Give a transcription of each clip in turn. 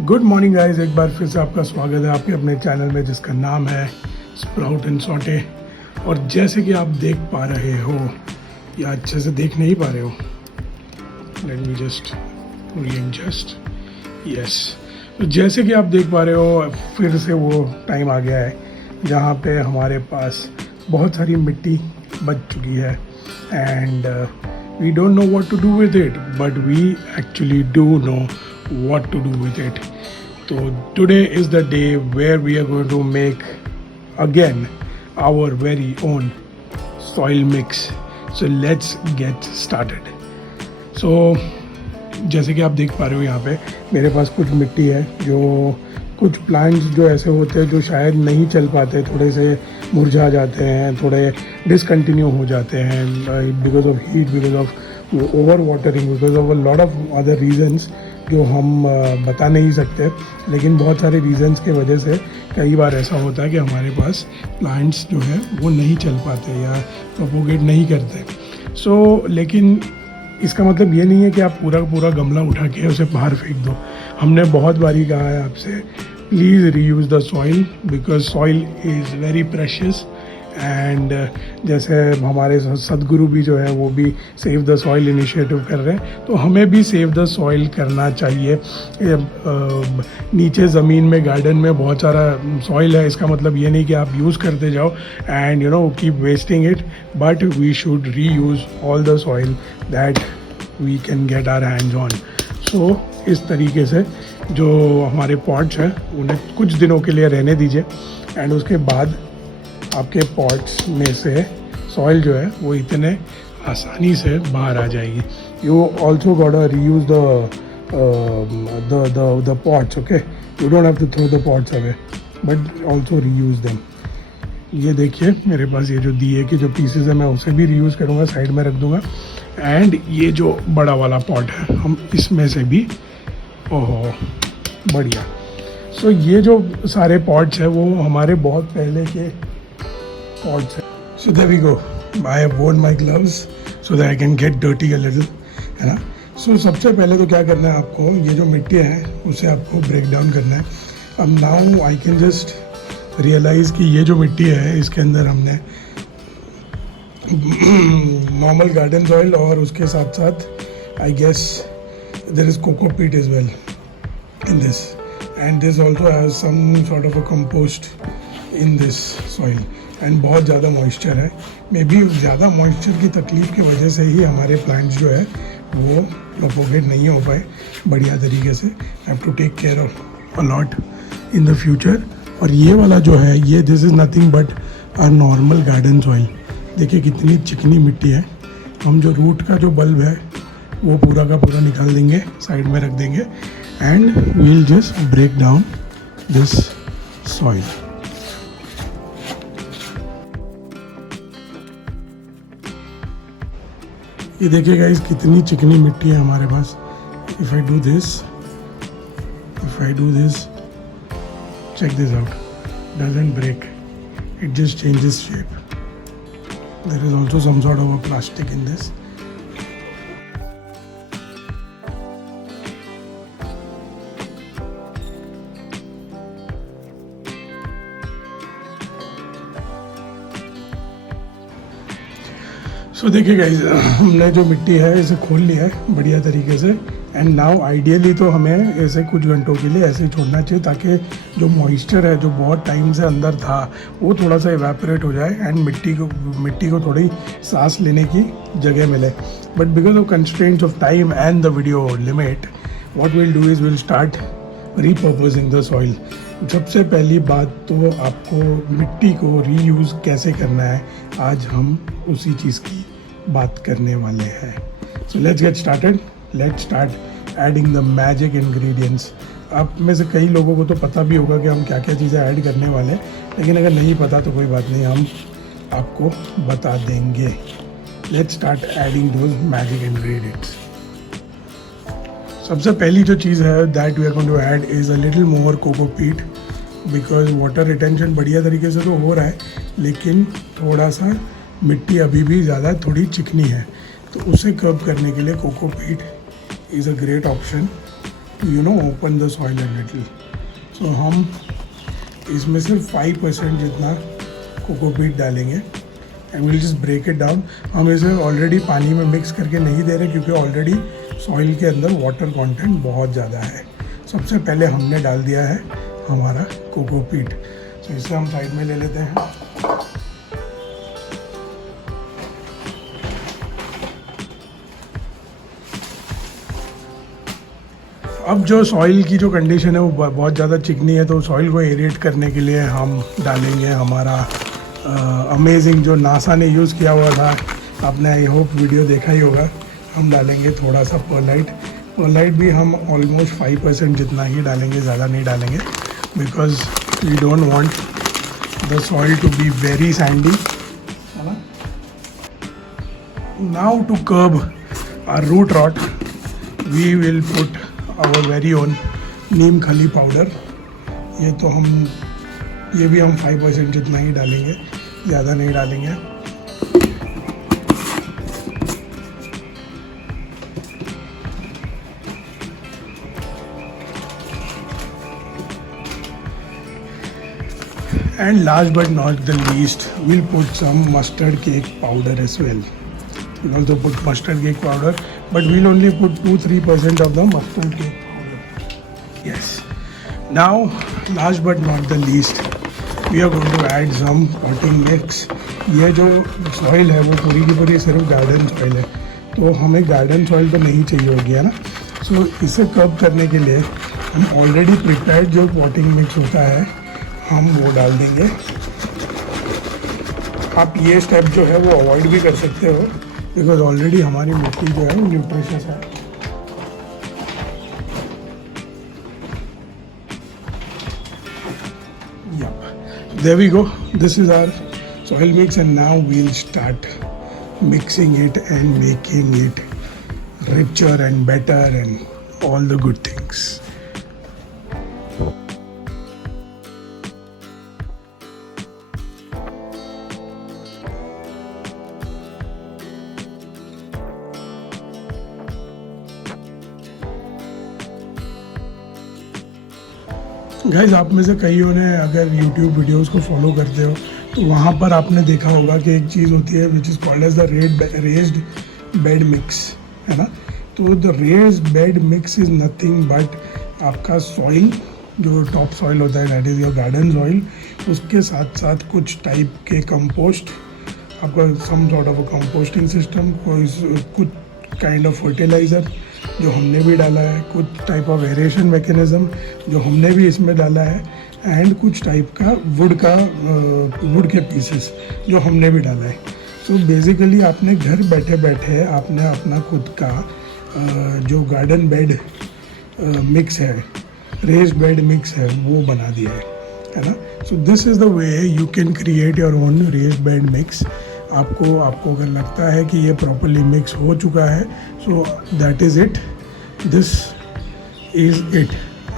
Good morning guys, एक बार फिर से आपका स्वागत है आपके अपने चैनल में जिसका नाम है स्प्राउट एंड सॉटे। और जैसे कि आप देख पा रहे हो या अच्छे से देख नहीं पा रहे हो, let me just readjust, yes. तो जैसे कि आप देख पा रहे हो फिर से वो टाइम आ गया है जहाँ पे हमारे पास बहुत सारी मिट्टी बच चुकी है and we don't know what to do with it, but we actually do know what to do with it. So today is the day where we are going to make again our very own soil mix. So let's get started. So जैसे कि आप देख पा रहे हो यहाँ पे मेरे पास कुछ मिट्टी है, जो कुछ प्लांट्स जो ऐसे होते हैं जो शायद नहीं चल पाते, थोड़े से मुरझा जाते हैं, थोड़े डिसकंटिन्यू हो जाते हैं because of heat, because of over watering, because of a lot of other reasons जो हम बता नहीं सकते। लेकिन बहुत सारे रीजंस के वजह से कई बार ऐसा होता है कि हमारे पास प्लांट्स जो है वो नहीं चल पाते या प्रोपोगेट नहीं करते। लेकिन इसका मतलब ये नहीं है कि आप पूरा गमला उठा के उसे बाहर फेंक दो। हमने बहुत बारी कहा है आपसे, please reuse the soil because soil is very precious. And जैसे हमारे सदगुरु भी जो है वो भी सेव द सॉइल इनिशिएटिव कर रहे हैं, तो हमें भी सेव द सॉइल करना चाहिए। नीचे ज़मीन में गार्डन में बहुत सारा सॉइल है, इसका मतलब ये नहीं कि आप यूज़ करते जाओ and keep wasting it, but we should reuse all the soil that we can get our hands on. So इस तरीके से जो हमारे पॉट्स हैं उन्हें कुछ दिनों के लिए रहने दीजिए एंड उसके बाद आपके पॉट्स में से सॉइल जो है वो इतने आसानी से बाहर आ जाएगी। You also got reuse the pots, okay. You don't have to throw the pots away but also reuse them. ये देखिए मेरे पास ये जो दिए के जो पीसेज है मैं उसे भी रीयूज़ करूँगा, साइड में रख दूँगा। एंड ये जो बड़ा वाला पॉट है हम इसमें से भी, ओहो बढ़िया। सो ये जो सारे पॉट्स हैं वो हमारे बहुत पहले के pots. So there we go. I have worn my gloves so that I can get dirty a little, है ना। So सबसे पहले तो क्या करना है आपको, ये जो मिट्टी है उसे आपको ब्रेक डाउन करना है। अब now I can just realise कि ये जो मिट्टी है इसके अंदर हमने नॉर्मल गार्डन सॉइल और उसके साथ साथ I guess there is cocopeat as well in this, and this also has some sort of a compost in this soil. And बहुत ज़्यादा मॉइस्चर है, मे बी ज़्यादा मॉइस्चर की तकलीफ़ की वजह से ही हमारे प्लांट्स जो है वो प्रोपोगेट नहीं हो पाए बढ़िया तरीके से। Have to take care of a lot in the future. और ये वाला जो है ये this is nothing but a normal garden soil. देखिए कितनी चिकनी मिट्टी है। हम जो रूट का जो बल्ब है वो पूरा का पूरा निकाल देंगे, साइड में रख देंगे and we will just break down this soil. ये देखिए गाइस कितनी चिकनी मिट्टी है हमारे पास। If I do this, check this out, doesn't break, it just changes shape. There is also some sort of a plastic in this. सो देखिए guys, हमने जो मिट्टी है इसे खोल लिया है बढ़िया तरीके से। एंड नाउ आइडियली तो हमें ऐसे कुछ घंटों के लिए ऐसे ही छोड़ना चाहिए ताकि जो मॉइस्चर है जो बहुत टाइम से अंदर था वो थोड़ा सा इवेपोरेट हो जाए एंड मिट्टी को थोड़ी सांस लेने की जगह मिले। But because of constraints of time and the video limit, what will do is will start repurposing the soil. सबसे पहली बात तो आपको मिट्टी को रीयूज़ कैसे करना है, आज हम उसी चीज़ की बात करने वाले हैं। So let's get started, let's start adding the magic ingredients. आप में से कई लोगों को तो पता भी होगा कि हम क्या क्या चीज़ें ऐड करने वाले हैं, लेकिन अगर नहीं पता तो कोई बात नहीं, हम आपको बता देंगे। Let's start adding those magic ingredients. सबसे पहली जो चीज़ है that we are going to add is a little more cocopeat, because water retention बढ़िया तरीके से तो हो रहा है लेकिन थोड़ा सा मिट्टी अभी भी ज़्यादा थोड़ी चिकनी है, तो उसे कर्ब करने के लिए cocopeat is a great option. Open the soil and little. So हम इसमें सिर्फ 5% जितना कोकोपीट डालेंगे and will just break it down. हम इसे ऑलरेडी पानी में मिक्स करके नहीं दे रहे क्योंकि ऑलरेडी सॉइल के अंदर वाटर कंटेंट बहुत ज़्यादा है. सबसे पहले हमने डाल दिया है हमारा कोकोपीट. तो इसे हम साइड में ले लेते हैं. अब जो सॉइल की जो कंडीशन है वो बहुत ज़्यादा चिकनी है, तो सॉइल को एरेट करने के लिए हम डालेंगे हमारा अमेजिंग जो नासा ने यूज़ किया हुआ था. आपने आई होप वीडियो देखा ही होगा. हम डालेंगे थोड़ा सा परलाइट. परलाइट भी हम ऑलमोस्ट 5% जितना ही डालेंगे, ज़्यादा नहीं डालेंगे because we don't want the soil to be very sandy. Now to curb our root rot we will put our very own neem khali powder. ये भी हम 5% जितना ही डालेंगे, ज़्यादा नहीं डालेंगे. And last but not the least, we'll put some mustard cake powder as well. We'll also put mustard cake powder, but we'll only put 2-3% of the mustard cake powder. Yes. Now, last but not the least, we are going to add some potting mix. ये जो soil है वो पूरी की पूरी सिर्फ garden soil है, तो हमें गार्डन सॉइल तो नहीं चाहिए होगी, है ना. सो इसे कब करने के लिए हम ऑलरेडी प्रिपेयर्ड जो पॉटिंग मिक्स होता है हम वो डाल देंगे. आप ये स्टेप जो है वो अवॉइड भी कर सकते हो बिकॉज ऑलरेडी हमारी मिट्टी जो है वो न्यूट्रिशियस है. There we go. This is our soil mix and now we'll start mixing it and making it richer and better and all the good things. Guys आप में से कईयों ने अगर YouTube वीडियोस को फॉलो करते हो तो वहाँ पर आपने देखा होगा कि एक चीज़ होती है which is called as the raised bed mix, है ना. तो the raised bed mix is nothing but आपका सॉइल जो टॉप सॉइल होता है that is your garden soil, उसके साथ साथ कुछ टाइप के कंपोस्ट, आपका some sort of a composting system, कुछ काइंड ऑफ फर्टिलाइज़र जो हमने भी डाला है, कुछ टाइप ऑफ एरेशन मैकेनिज़्म जो हमने भी इसमें डाला है, एंड कुछ टाइप का वुड के पीसेस जो हमने भी डाला है. सो बेसिकली आपने घर बैठे बैठे आपने अपना खुद का जो गार्डन बेड मिक्स है, रेज्ड बेड मिक्स है, वो बना दिया है ना. So this is the way you can create your own raised bed mix. आपको अगर लगता है कि ये प्रॉपरली मिक्स हो चुका है, so that is it. This is it.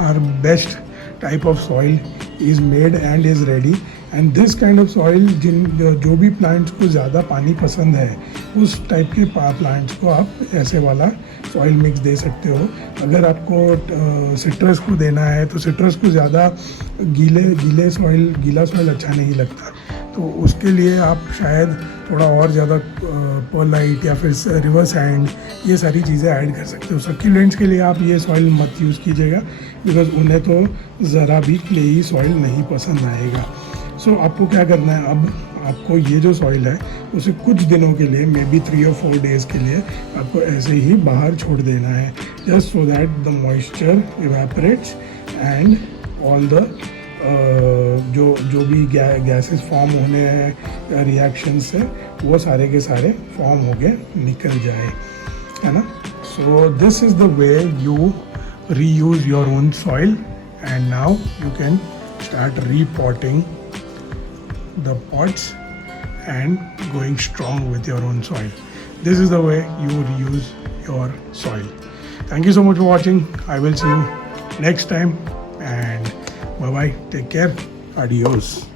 Our best type of soil is made and is ready. And this kind of soil जो भी प्लांट्स को ज़्यादा पानी पसंद है उस टाइप के प्लांट्स को आप ऐसे वाला सॉइल मिक्स दे सकते हो. अगर आपको सिट्रस को देना है तो सिट्रस को ज़्यादा गीला सॉइल अच्छा नहीं लगता, तो उसके लिए आप शायद थोड़ा और ज़्यादा परलाइट या फिर रिवर सैंड ये सारी चीज़ें ऐड कर सकते हो. सक्यूलेंट्स के लिए आप ये सॉइल मत यूज़ कीजिएगा बिकॉज उन्हें तो ज़रा भी क्लेई सॉइल नहीं पसंद आएगा. सो आपको क्या करना है, अब आपको ये जो सॉइल है उसे कुछ दिनों के लिए मे बी 3 or 4 days के लिए आपको ऐसे ही बाहर छोड़ देना है, just so that the moisture evaporates and all the जो भी गैसेस फॉर्म होने हैं रिएक्शंस से वो सारे के सारे फॉर्म हो गए निकल जाए, है ना. So this is the way you reuse your own soil and now you can start repotting the pots and going strong with your own soil. This is the way you reuse your soil. Thank you so much for watching. I will see you next time and bye bye. Take care. Adios.